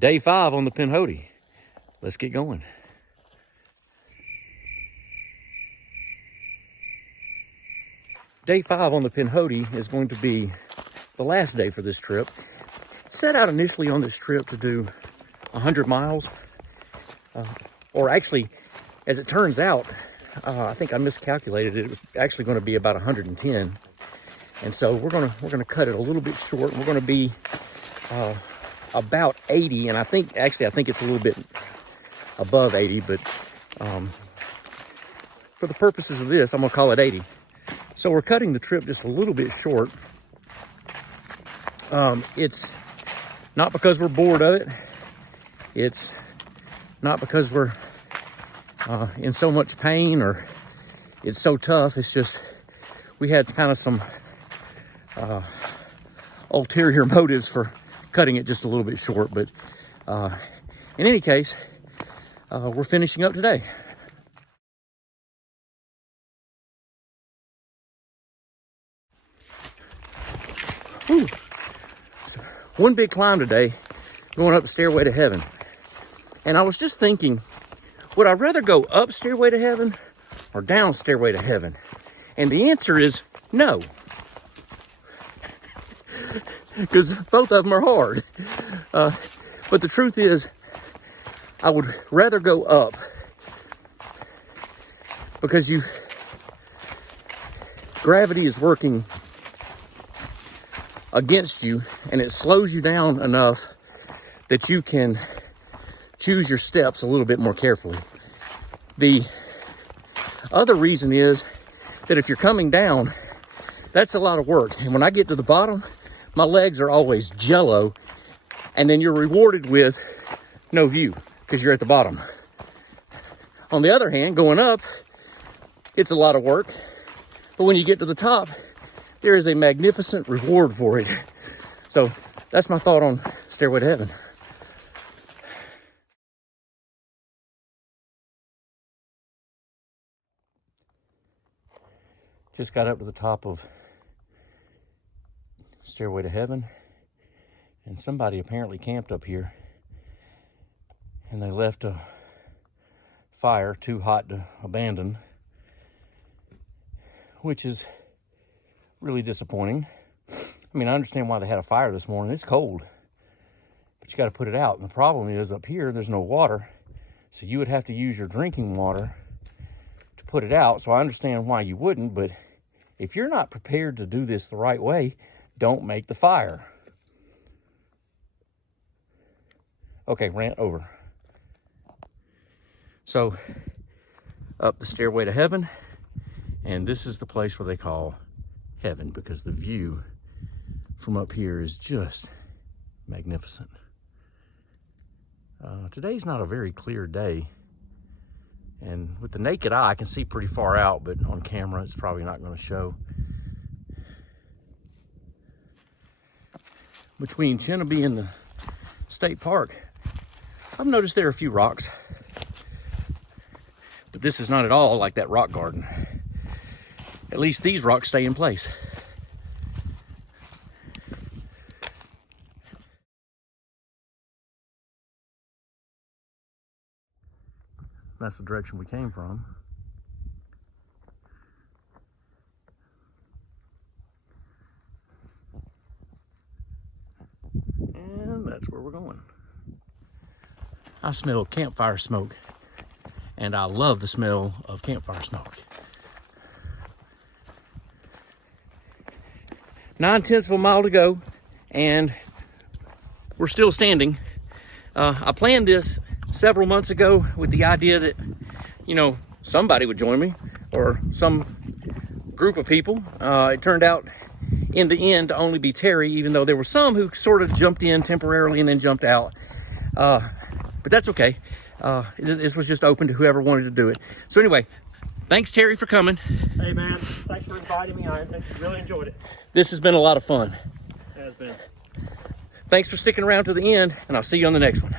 Day 5 on the Pinhoti. Let's get going. Day 5 on the Pinhoti is going to be the last day for this trip. Set out initially on this trip to do 100 miles. Or actually, as it turns out, I think I miscalculated it. It was actually going to be about 110. And so we're gonna cut it a little bit short. We're gonna be about 80, and I think it's a little bit above 80, but for the purposes of this, I'm gonna call it 80. So we're cutting the trip just a little bit short. It's not because we're bored of it. It's not because we're in so much pain or it's so tough. It's just we had kind of some ulterior motives for cutting it just a little bit short. But in any case, we're finishing up today. Whew. So one big climb today, going up the Stairway to Heaven. And I was just thinking, would I rather go up Stairway to Heaven or down Stairway to Heaven? And the answer is no. Because both of them are hard. But the truth is, I would rather go up because gravity is working against you and it slows you down enough that you can choose your steps a little bit more carefully. The other reason is that if you're coming down, that's a lot of work. And when I get to the bottom, my legs are always jello, and then you're rewarded with no view because you're at the bottom. On the other hand, going up, it's a lot of work, but when you get to the top, there is a magnificent reward for it. So that's my thought on Stairway to Heaven. Just got up to the top of Stairway to Heaven, and somebody apparently camped up here, and they left a fire too hot to abandon, which is really disappointing. I mean, I understand why they had a fire this morning. It's cold, but you got to put it out. And the problem is up here, there's no water, so you would have to use your drinking water to put it out. So I understand why you wouldn't, but if you're not prepared to do this the right way, don't make the fire. Okay, rant over. So, up the Stairway to Heaven, and this is the place where they call heaven because the view from up here is just magnificent. Today's not a very clear day, and with the naked eye, I can see pretty far out, but on camera, it's probably not going to show. Between Cheneby and the state park, I've noticed there are a few rocks, but this is not at all like that rock garden. At least these rocks stay in place. That's the direction we came from. And that's where we're going. I smell campfire smoke, and I love the smell of campfire smoke. 9/10 of a mile to go, and we're still standing. I planned this several months ago with the idea that, somebody would join me or some group of people. It turned out in the end to only be Terry, even though there were some who sort of jumped in temporarily and then jumped out. But that's okay. This was just open to whoever wanted to do it. So anyway, thanks Terry for coming. Hey man, thanks for inviting me. I really enjoyed it. This has been a lot of fun. It has been. Thanks for sticking around to the end, and I'll see you on the next one.